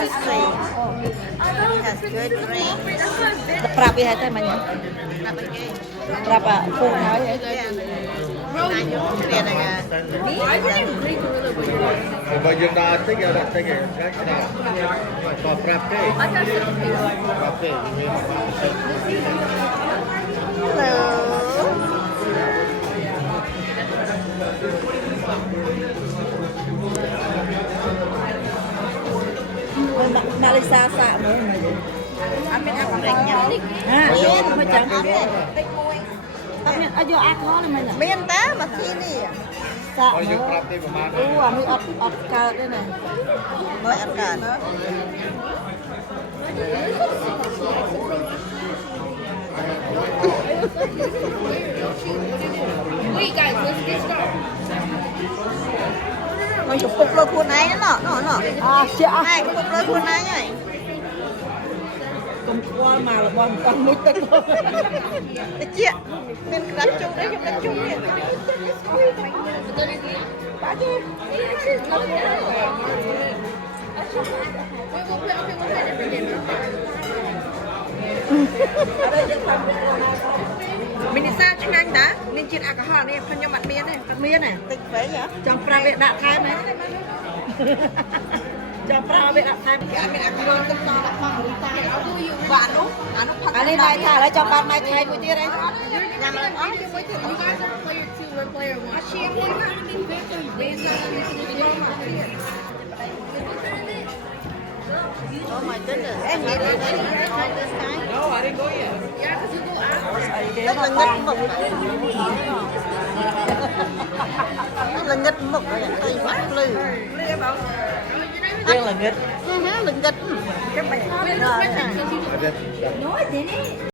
to see. Has good drink. Berapa ya teh banyak? Berapa full ya? Bagian dating ya dating ya. Kau berapa? Berapa? Malaysia sạ nữa mà gì? Amin apa renyah? Ha, macam Amin. ayo aku ni mana? Mian ta mà khi ni. Sạ Bagian nữa. berapa berapa? Mi up kau đây này. Mới ăn cả. Wait, guys, let's get started. Mình chụp cục lôi khuôn ấy nó. À, chị à. Này cái cục lôi khuôn ấy này. Cùng qua mà là bọn con mũiទឹក. Cái chuyện. Nên cái đánh chung đấy trong đánh chung này. Wait, we'll play different game. Mình xa cho anh đã. Nên chuyện alcohol này phân nhau mặt miên này, mặt miên này. Tịch phải vậy? Trong pra việc đặt thêm này. Trong pra việc đặt thêm. Mình ăn cơm tinh to đặt bằng người ta. Và nó thật. Anh đi này thả lại cho bạn mai thay buổi tiết đấy. Nhà mình nói chứ mới You guys are player two, we're player one. Oh my goodness. Em nghĩ là đây là this time. No, I didn't go yet. Yeah, because you go after. Rất là nghịch mực. Rất là nghịch mực rồi. Tôi mắt lư. Riêng là nghịch. Là nghịch. Wait, let's mention, because you Ada.